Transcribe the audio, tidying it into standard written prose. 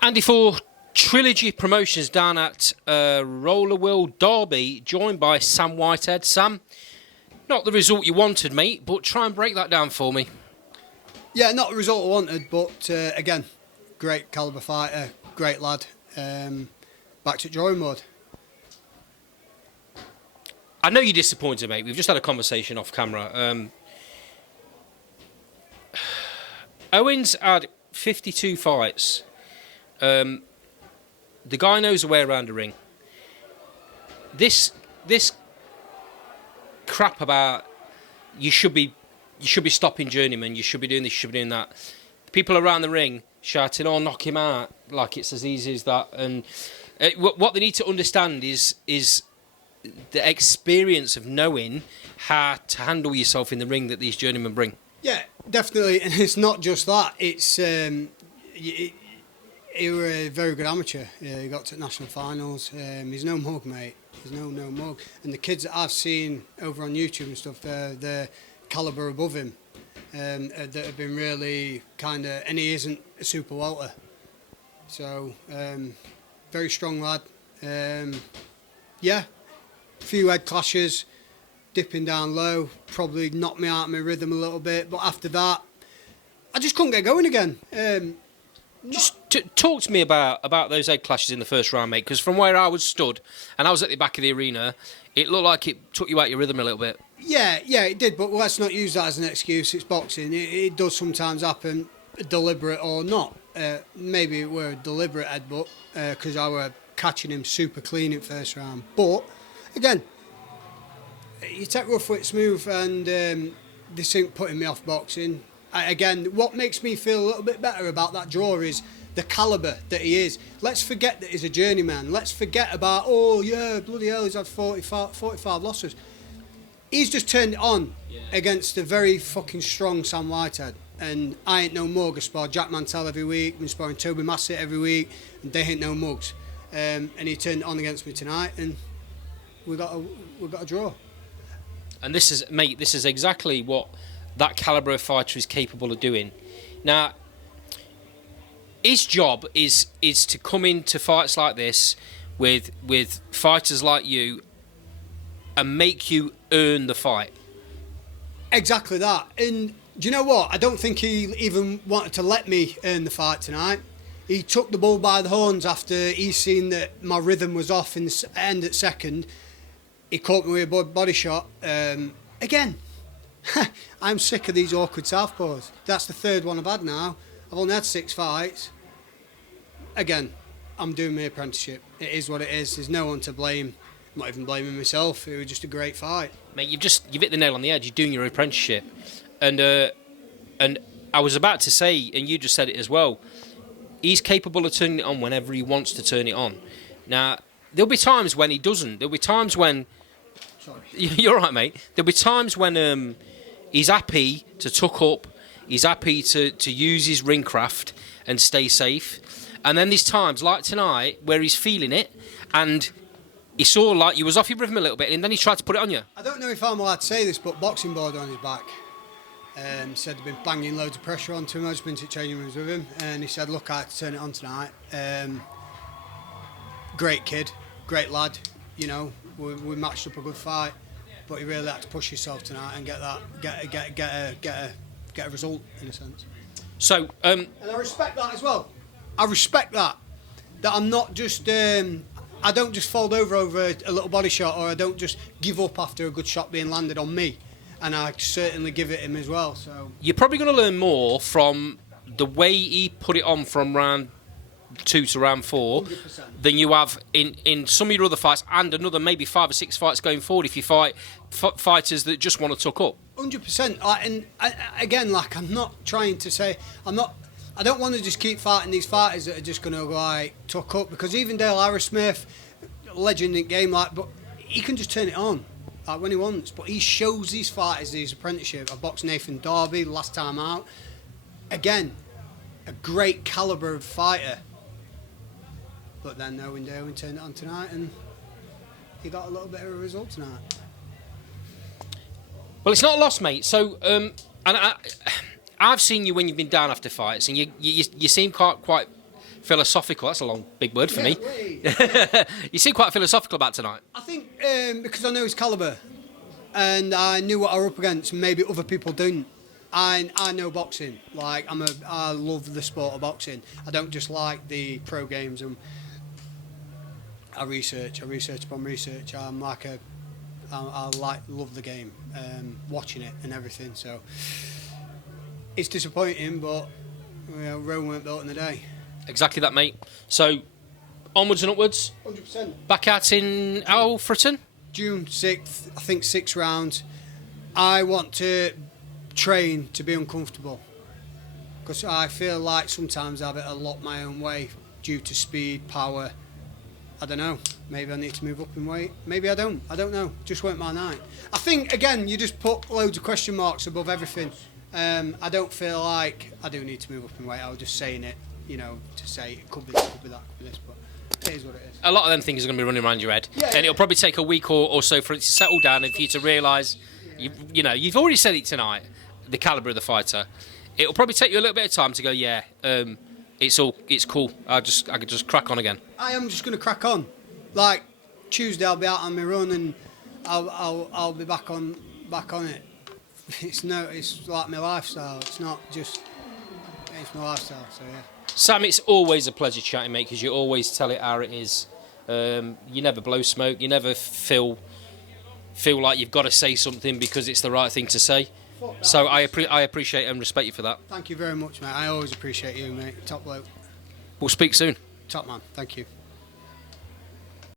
Andy for Trilogy Promotions down at Roller Wheel Derby, joined by Sam Whitehead. Sam, not the result you wanted, mate, but try and break that down for me. Yeah, not the result I wanted, but again, great calibre fighter, great lad. Back to drawing board. I know you're disappointed, mate. We've just had a conversation off camera. Owen's had 52 fights. The guy knows the way around the ring. This crap about you should be stopping journeyman, you should be doing this, you should be doing that. People around the ring shouting, "Oh, knock him out!" like it's as easy as that. And what they need to understand is the experience of knowing how to handle yourself in the ring that these journeymen bring. Yeah, definitely, and it's not just that. It's he were a very good amateur. He got to national finals. He's no mug, mate. He's no mug. And the kids that I've seen over on YouTube and stuff, they're calibre above him. That have been really kind of, and he isn't a super welter. So very strong lad. Yeah, few head clashes, dipping down low, probably knocked me out of my rhythm a little bit. But after that, I just couldn't get going again. Just talk to me about those head clashes in the first round, mate, because from where I was stood, and I was at the back of the arena, it looked like it took you out your rhythm a little bit. Yeah, it did, but let's not use that as an excuse. It's boxing. It does sometimes happen, deliberate or not. Maybe it were a deliberate headbutt, because I were catching him super clean in first round. But, again, you take rough with smooth, and this ain't putting me off boxing. Again, what makes me feel a little bit better about that draw is the calibre that he is. Let's forget that he's a journeyman. Let's forget about, oh yeah, bloody hell, he's had 45 losses. He's just turned it on against a very fucking strong Sam Whitehead. And I ain't no mug. I spar Jack Mantell every week. Been sparring Toby Massett every week. And they ain't no mugs. And he turned it on against me tonight. And we got a draw. And this is exactly what that calibre of fighter is capable of doing. Now, his job is to come into fights like this with fighters like you and make you earn the fight. Exactly that. And do you know what? I don't think he even wanted to let me earn the fight tonight. He took the bull by the horns after he seen that my rhythm was off in the end at second. He caught me with a body shot. Again, I'm sick of these awkward southpaws. That's the third one I've had now. I've only had 6 fights. Again, I'm doing my apprenticeship. It is what it is. There's no one to blame. I'm not even blaming myself. It was just a great fight. Mate, you've hit the nail on the head. You're doing your apprenticeship. And I was about to say, and you just said it as well, he's capable of turning it on whenever he wants to turn it on. Now, there'll be times when he doesn't. There'll be times when... Sorry. You're all right, mate. There'll be times when he's happy to tuck up, he's happy to use his ring craft and stay safe. And then there's times, like tonight, where he's feeling it, and he saw like you was off your rhythm a little bit, and then he tried to put it on you. I don't know if I'm allowed to say this, but boxing board on his back. Said they've been banging loads of pressure onto him. I've just been to training rooms with him, and he said, look, I had to turn it on tonight. Great kid, great lad, you know, we matched up a good fight, but he really had to push himself tonight and get a result, in a sense. So, and I respect that as well. I respect that I'm not just... I don't just fold over a little body shot, or I don't just give up after a good shot being landed on me. And I certainly give it him as well. So you're probably going to learn more from the way he put it on from round 2 to round 4 100%. Than you have in some of your other fights, and another maybe 5 or 6 fights going forward if you fight fighters that just want to tuck up. 100%. And again, like, I'm not trying to say... I don't want to just keep fighting these fighters that are just going to like tuck up, because even Dale Harris-Smith, legend in the game, like, but he can just turn it on like when he wants. But he shows these fighters his apprenticeship. I boxed Nathan Darby last time out. Again, a great calibre of fighter. But then Owen turned it on tonight, and he got a little bit of a result tonight. Well, it's not a loss, mate. So, and I've seen you when you've been down after fights, and you seem quite philosophical. That's a long, big word for me. Wait. You seem quite philosophical about tonight. I think because I know his calibre, and I knew what I were up against. Maybe other people didn't. I know boxing. Like I love the sport of boxing. I don't just like the pro games. And I research upon research. I love the game, watching it and everything. So it's disappointing, but Rome weren't built in a day. Exactly that, mate. So onwards and upwards. 100%. Back out in Alfreton. June 6th, I think 6 rounds. I want to train to be uncomfortable because I feel like sometimes I have it a lot my own way due to speed, power. I don't know. Maybe I need to move up in weight. Maybe I don't. I don't know. Just weren't my night. I think, again, you just put loads of question marks above everything. I don't feel like I do need to move up in weight. I was just saying it, to say it could be that, could be that, could be this, but it is what it is. A lot of them things are going to be running around your head. Yeah, and it'll probably take a week or so for it to settle down and for you to realise, you've already said it tonight, the calibre of the fighter. It'll probably take you a little bit of time to go, it's cool. I could just crack on again. I am just going to crack on. Like Tuesday, I'll be out on my run and I'll be back on it. It's like my lifestyle. It's my lifestyle. So yeah. Sam, it's always a pleasure chatting, mate, because you always tell it how it is. You never blow smoke. You never feel like you've got to say something because it's the right thing to say. So I appreciate and respect you for that. Thank you very much, mate. I always appreciate you, mate. Top bloke. We'll speak soon. Top man. Thank you.